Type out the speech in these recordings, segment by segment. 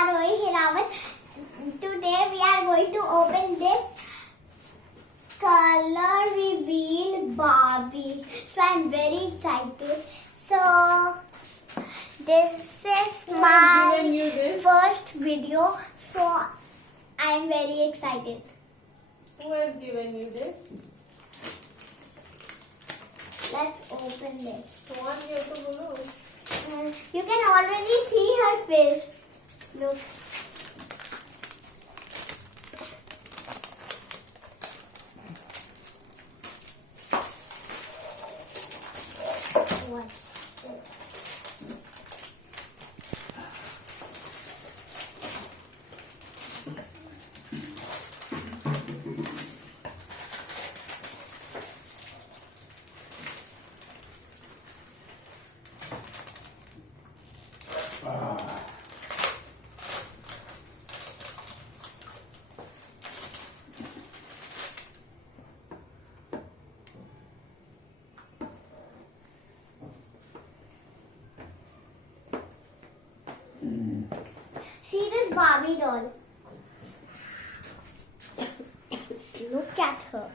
Aarohi. Today we are going to open this color reveal Barbie. So I'm very excited. So this is my first video. So I'm very excited. Who has given you this? Let's open this. So You can already see her face. Look. What? See this Barbie doll. Look at her.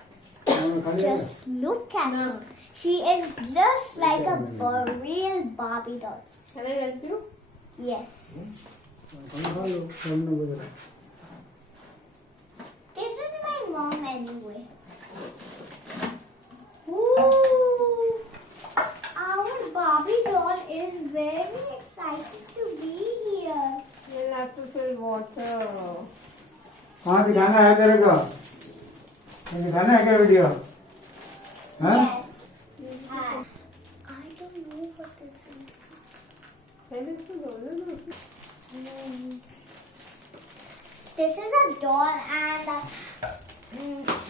Just look at her. She is just like a real Barbie doll. can I help you? Yes. This is my mom anyway. Ooh. Our Barbie doll is very excited to be here. You'll have to fill water. हाँ दिखाना है तेरे को दिखाना है क्या video हाँ Yes. I don't know what this is. Can you fill water? This is a doll and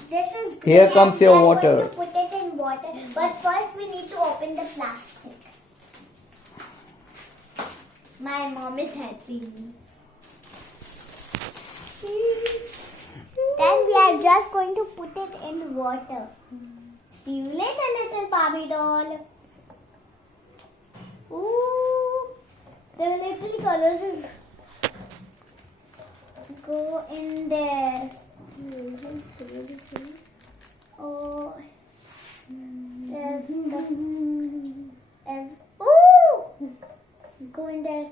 this is green. Here comes and your we are water. going to put it in water. But first we need to open the plastic. My mom is helping me. Then we are just going to put it in water. See you later, little Barbie doll. Ooh, the little colors is go in there. Oh, ooh, go in there.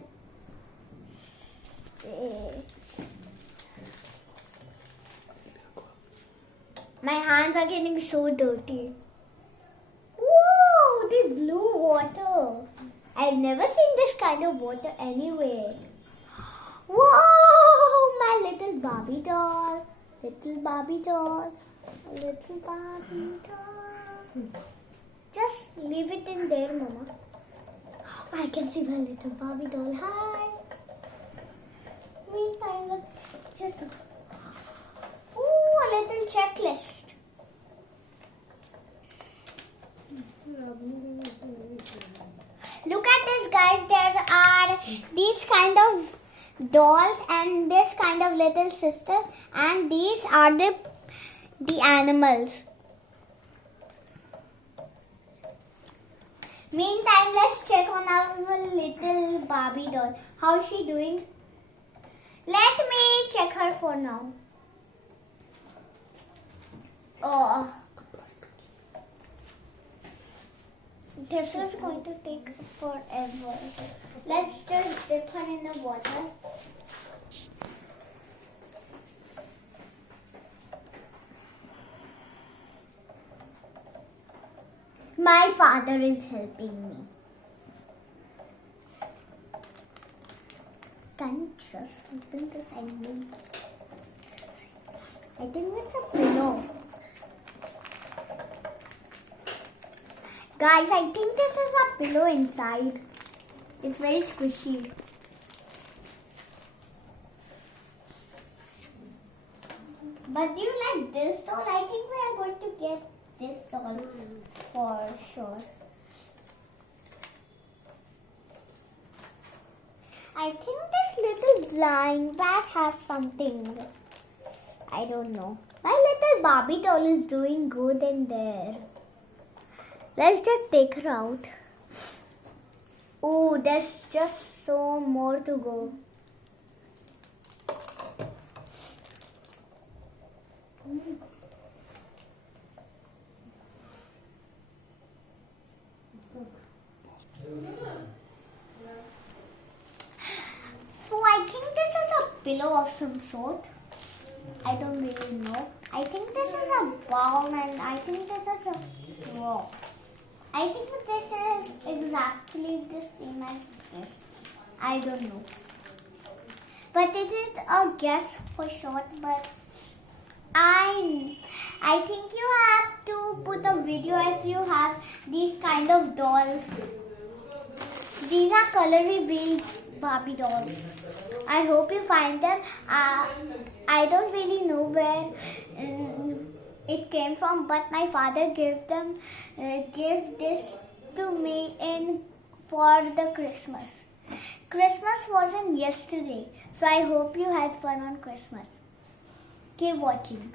My hands are getting so dirty. Whoa, the blue water. I've never seen this kind of water anywhere. Whoa, my little Barbie doll. Little Barbie doll. Little Barbie doll. Just leave it in there, Mama. I can see my little Barbie doll. Hi. Meantime, let's just... Ooh, a little checklist. Look at this, guys. There are these kind of dolls and this kind of little sisters, and these are the animals. Meantime, let's check on our little Barbie doll. How is she doing? Let me check her for now. Oh, this is going to take forever. Let's just dip her in the water. My father is helping me. Can you just open this? I think it's a pillow. Guys, I think this is a pillow inside. It's very squishy. But do you like this doll? I think we are going to get this doll for sure. I think this little blind bat has something. I don't know. My little Barbie doll is doing good in there. Let's just take her out. Oh, there's just so more to go. So I think this is a pillow of some sort. I don't really know. I think this is a bowl and I think this is a rock. I think this is exactly the same as this. I don't know. But it is a guess for short, but I think you have to put a video if you have these kind of dolls. These are colory big Barbie dolls. I hope you find them. I don't really know where it came from, but my father gave this to me for the Christmas. Christmas wasn't yesterday, so I hope you had fun on Christmas. Keep watching.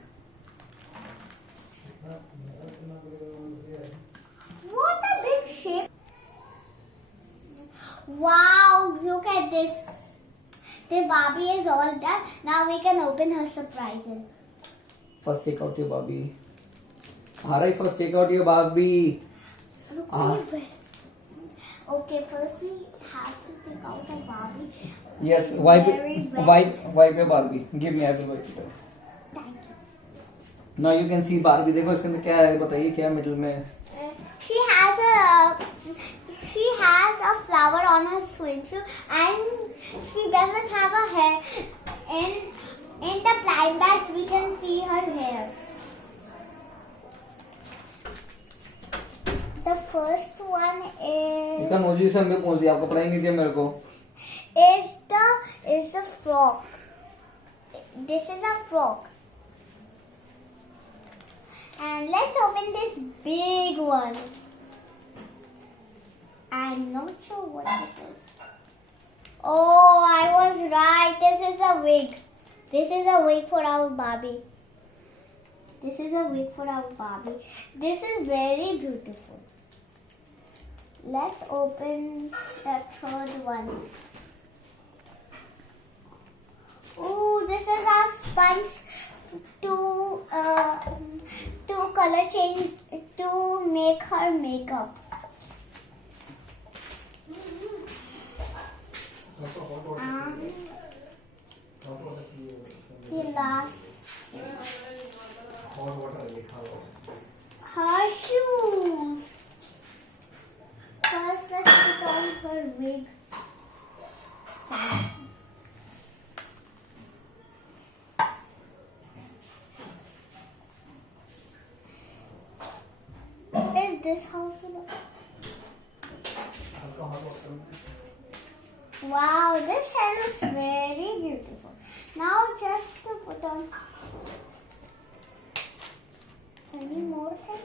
What a big shape! Wow, look at this. The Barbie is all done. Now we can open her surprises. First take out your Barbie. Aarohi, first take out your Barbie. Okay, first we have to take out the Barbie. Yes, Very wipe your Barbie. Give me, I will wipe it. Thank you. Now you can see Barbie. देखो इसके अंदर क्या है बताइए क्या middle में. She has a flower on her swimsuit and she doesn't have a hair. In the blind bags we can see her hair. The first one इसका nosy से हमें पहुंच दिया आपको पढ़ाई नहीं दिया मेरे को. is the frog. This is a frog. And let's open this big one. I'm not sure what this is. Oh, I was right. This is a wig. This is a wig for our Barbie. This is a wig for our Barbie. This is very beautiful. Let's open the third one. Oh, this is a sponge to color change to make her makeup. The last her shoes. First, let's put on her wig. Is this how she looks? Wow, this hair looks very beautiful. Now just to put on any more things.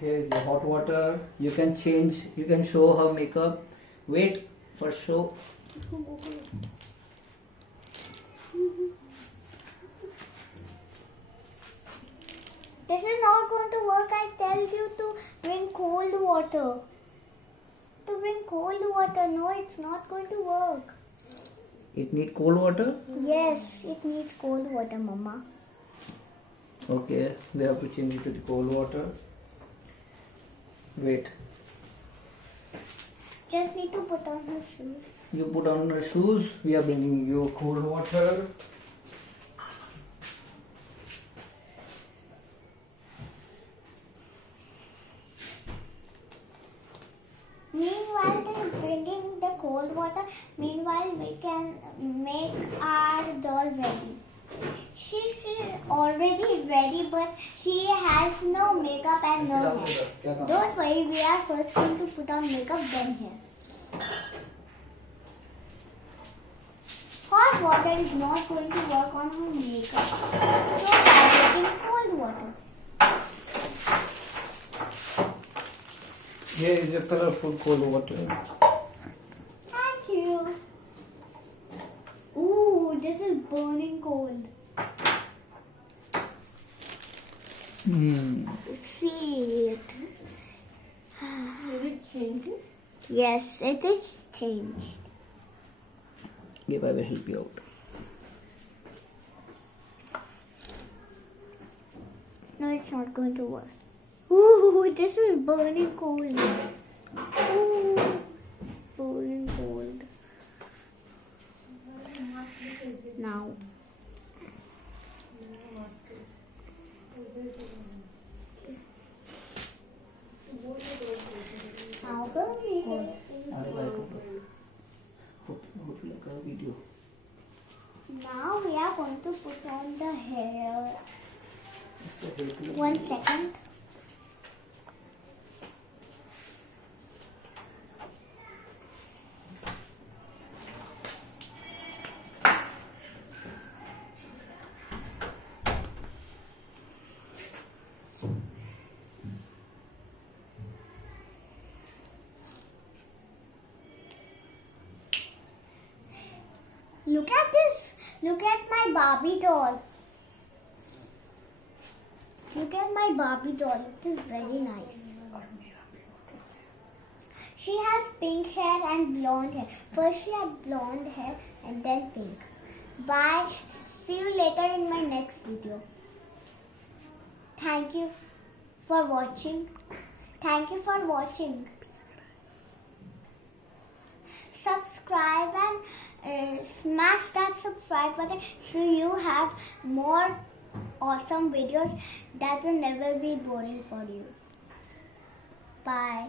Here is the hot water. You can change. You can show her makeup. Wait for show. This is not going to work. I tell you to bring cold water. To bring cold water. No, it's not going to work. It need cold water. Yes, it needs cold water, Mama. Okay, we have to change it to the cold water. Wait. Just need to put on her shoes. You put on her shoes. We are bringing you cold water. Meanwhile, in bringing the cold water, meanwhile we can make our doll ready. She's already ready, but she has no makeup and no hair. Don't worry, we are first going to put on makeup, then hair. Hot water is not going to work on her makeup, so we are taking cold water. Here is your colorful cold water. See it. Did it change it? Yes, it is changed. Give, I will help you out. No, it's not going to work. Ooh, this is burning cold. Ooh, it's burning cold. Now. How come we can Video. Now we are going to put on the hair. 1 second. Look at this. Look at my Barbie doll. Look at my Barbie doll. It is very nice. She has pink hair and blonde hair. First she had blonde hair and then pink. Bye. See you later in my next video. Thank you for watching. Thank you for watching. Subscribe and smash that subscribe button so you have more awesome videos that will never be boring for you. Bye.